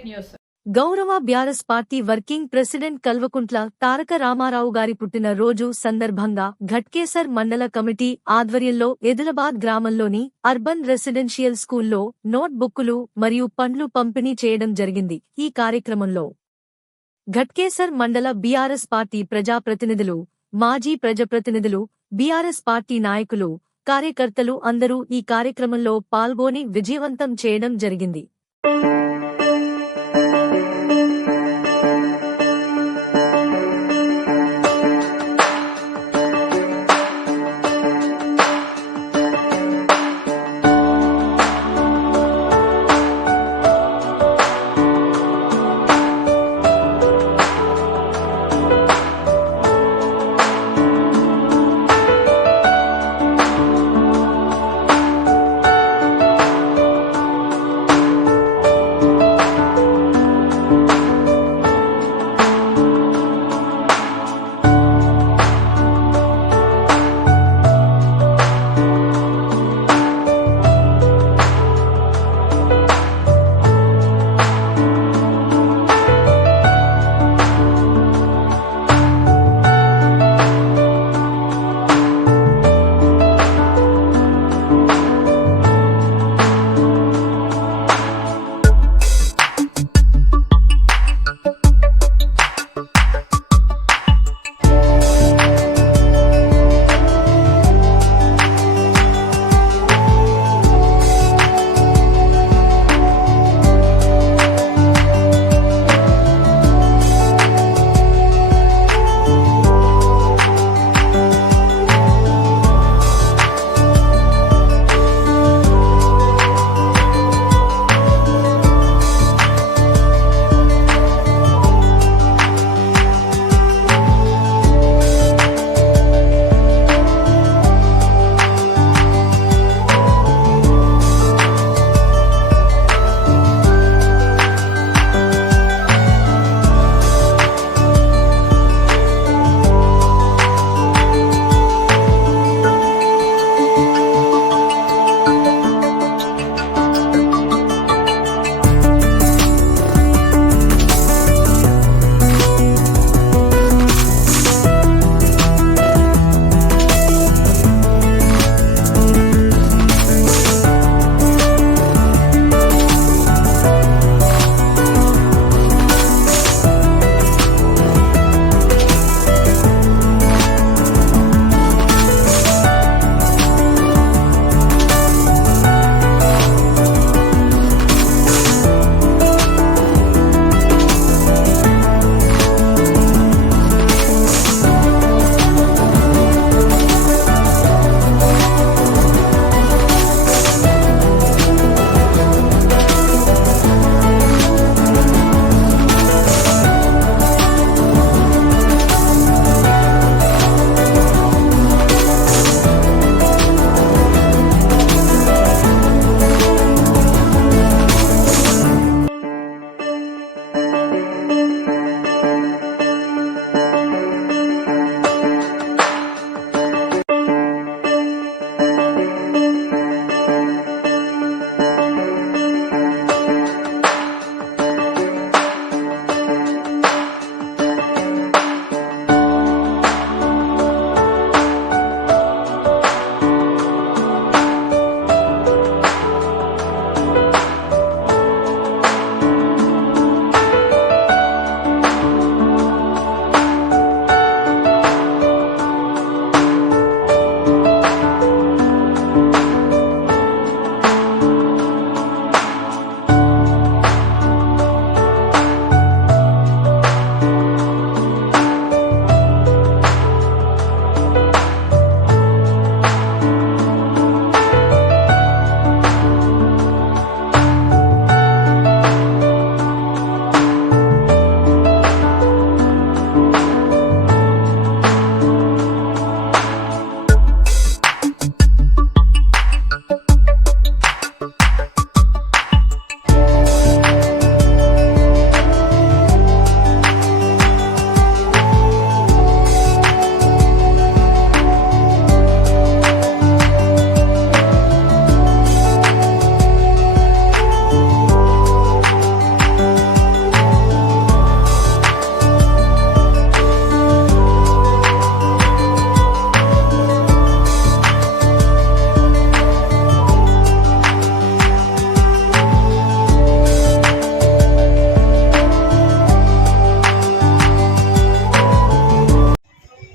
Fake news. గౌరవ బ్యారస్ party working president Kalvakuntla Taraka Ramarao గారి పుట్టిన రోజు సందర్భంగా ఘట్కేసర్ మండల కమిటీ ఆధ్వర్యంలో ఎదిలాబాద్ గ్రామంలోని అర్బన్ రెసిడెన్షియల్ స్కూల్లో నోట్ బుక్కులు మరియు పండ్లు పంపిణీ చేయడం జరిగింది. ఈ కార్యక్రమంలో ఘట్కేసర్ మండల బీఆర్ఎస్ పార్టీ ప్రజాప్రతినిధులు, మాజీ ప్రజాప్రతినిధులు, బీఆర్ఎస్ పార్టీ నాయకులు, కార్యకర్తలు అందరూ ఈ కార్యక్రమంలో పాల్గొని విజయవంతం చేయడం జరిగింది.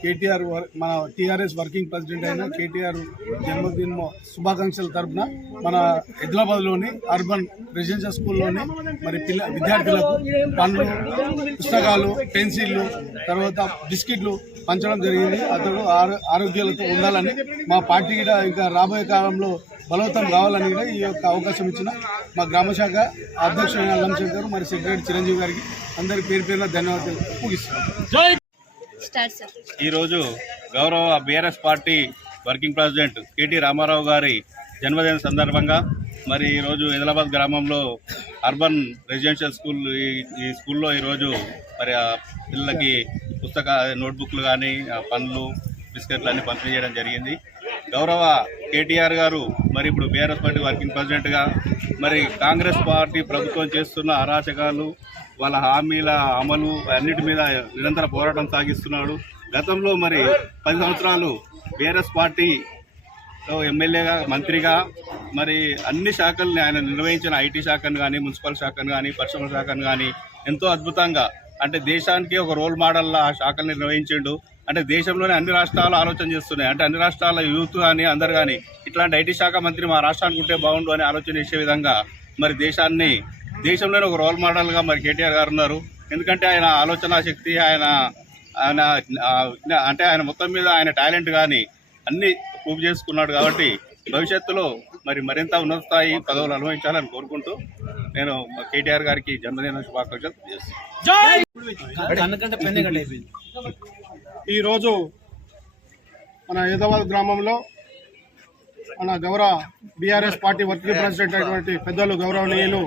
కేటీఆర్ మన టీఆర్ఎస్ వర్కింగ్ ప్రెసిడెంట్ అయిన కేటీఆర్ జన్మదిన శుభాకాంక్షల తరఫున మన హైదరాబాద్లోని అర్బన్ రెసిడెన్షియల్ స్కూల్లోని మరి విద్యార్థులకు పండ్లు, పుస్తకాలు, పెన్సిళ్ళు, తర్వాత బిస్కెట్లు పంచడం జరిగింది. అతడు ఆరోగ్యాలతో ఉండాలని, మా పార్టీ కూడా ఇంకా రాబోయే కాలంలో బలవంతం కావాలని కూడా ఈ యొక్క అవకాశం ఇచ్చిన మా గ్రామ శాఖ అధ్యక్షుడైన అల్లం శంకర్, మరి సెక్రటరీ చిరంజీవి గారికి అందరికి పేరు పేరున ధన్యవాదాలు ముగిస్తున్నాం. ఈరోజు గౌరవ BRS party working president KT Rama Rao గారి జన్మదిన సందర్భంగా మరి ఈరోజు హైదరాబాద్ గ్రామంలో అర్బన్ రెసిడెన్షియల్ స్కూల్ ఈ స్కూల్లో ఈరోజు మరి ఆ పిల్లలకి నోట్బుక్లు కానీ పండ్లు, బిస్కెట్లు అన్నీ పంపిణీ చేయడం జరిగింది. గౌరవ కేటీఆర్ గారు మరి ఇప్పుడు బీఆర్ఎస్ పార్టీ వర్కింగ్ ప్రెసిడెంట్గా మరి కాంగ్రెస్ పార్టీ ప్రభుత్వం చేస్తున్న అరాచకాలు, వాళ్ళ హామీల అమలు అన్నిటి మీద నిరంతర పోరాటం సాగిస్తున్నాడు. గతంలో మరి 10 సంవత్సరాలు బీఆర్ఎస్ పార్టీ ఎమ్మెల్యేగా, మంత్రిగా మరి అన్ని శాఖల్ని ఆయన నిర్వహించిన ఐటీ శాఖను కానీ, మున్సిపల్ శాఖను కానీ, పరిశ్రమల శాఖను కానీ ఎంతో అద్భుతంగా, అంటే దేశానికి ఒక రోల్ మోడల్లా ఆ శాఖలు నిర్వహించిండు. అంటే దేశంలోనే అన్ని రాష్ట్రాలు ఆలోచన చేస్తున్నాయి. అంటే అన్ని రాష్ట్రాల యూత్ కానీ అందరు కానీ ఇట్లాంటి ఐటీ శాఖ మంత్రి మా రాష్ట్రానికి ఉంటే బాగుండు అని ఆలోచన చేసే విధంగా మరి దేశంలోనే ఒక రోల్ మోడల్గా మరి కేటీఆర్ గారు ఉన్నారు. ఎందుకంటే ఆయన ఆలోచన శక్తి, ఆయన అంటే ఆయన మొత్తం మీద ఆయన టాలెంట్ కానీ అన్నీ ప్రూవ్ చేసుకున్నాడు. కాబట్టి భవిష్యత్తులో మరి మరింత ఉన్నత స్థాయి పదవులు అనుభవించాలని కోరుకుంటూ నేను కేటీఆర్ గారికి జన్మదిన శుభాకాంక్షలు తెలియజేస్తాను. ఈరోజు మన హైదరాబాద్ గ్రామంలో మన గౌరవ బీఆర్ఎస్ పార్టీ వర్కింగ్ ప్రెసిడెంట్ అయినటువంటి పెద్దలు గౌరవనీయులు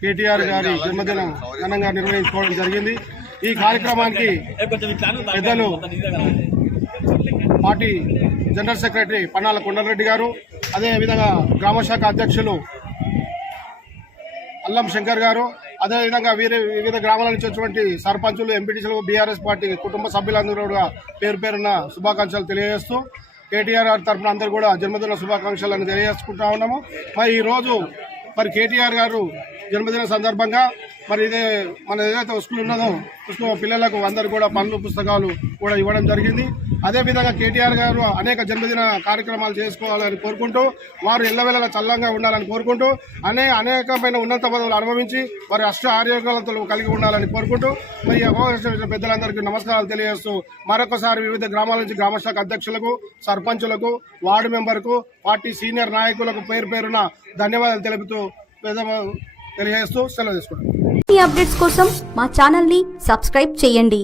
కేటీఆర్ గారి జన్మదినం ఘనంగా నిర్వహించుకోవడం జరిగింది. ఈ కార్యక్రమానికి పెద్దలు party general secretary Pannala Kondal Reddy గారు, అదేవిధంగా గ్రామశాఖ అధ్యక్షులు అల్లం శంకర్ గారు, అదేవిధంగా వివిధ గ్రామాల నుంచి వచ్చినటువంటి సర్పంచులు, ఎంపీటీసీలు, బీఆర్ఎస్ పార్టీ కుటుంబ సభ్యులందరూ కూడా పేరు పేరున శుభాకాంక్షలు తెలియజేస్తూ కేటీఆర్ గారి తరఫున అందరూ కూడా జన్మదిన శుభాకాంక్షలను తెలియజేసుకుంటా ఉన్నాము. మరి ఈరోజు మరి కేటీఆర్ గారు జన్మదిన సందర్భంగా మరి మన ఏదైతే స్కూల్ ఉన్నదో స్కూల్ పిల్లలకు అందరూ కూడా పండ్లు, పుస్తకాలు కూడా ఇవ్వడం జరిగింది. అదేవిధంగా కేటీఆర్ గారు అనేక జన్మదిన కార్యక్రమాలు చేసుకోవాలని కోరుకుంటూ, వారు ఎల్లవేళలా చల్లంగా ఉండాలని కోరుకుంటూ, అనేకమైన ఉన్నత పదవులు అనుభవించి వారి అష్ట ఆరోగ్యాలతో కలిగి ఉండాలని కోరుకుంటూ మరి అవకాశం పెద్దలందరికీ నమస్కారాలు తెలియజేస్తూ మరొకసారి వివిధ గ్రామాల నుంచి గ్రామశాఖ అధ్యక్షులకు, సర్పంచులకు, వార్డు మెంబర్కు, పార్టీ సీనియర్ నాయకులకు పేరు పేరున ధన్యవాదాలు తెలుపుతూ తెలియజేస్తూ సెలవు తీసుకుంటాం. ఈ అప్డేట్స్ కోసం మా ఛానల్ ని సబ్స్క్రైబ్ చేయండి.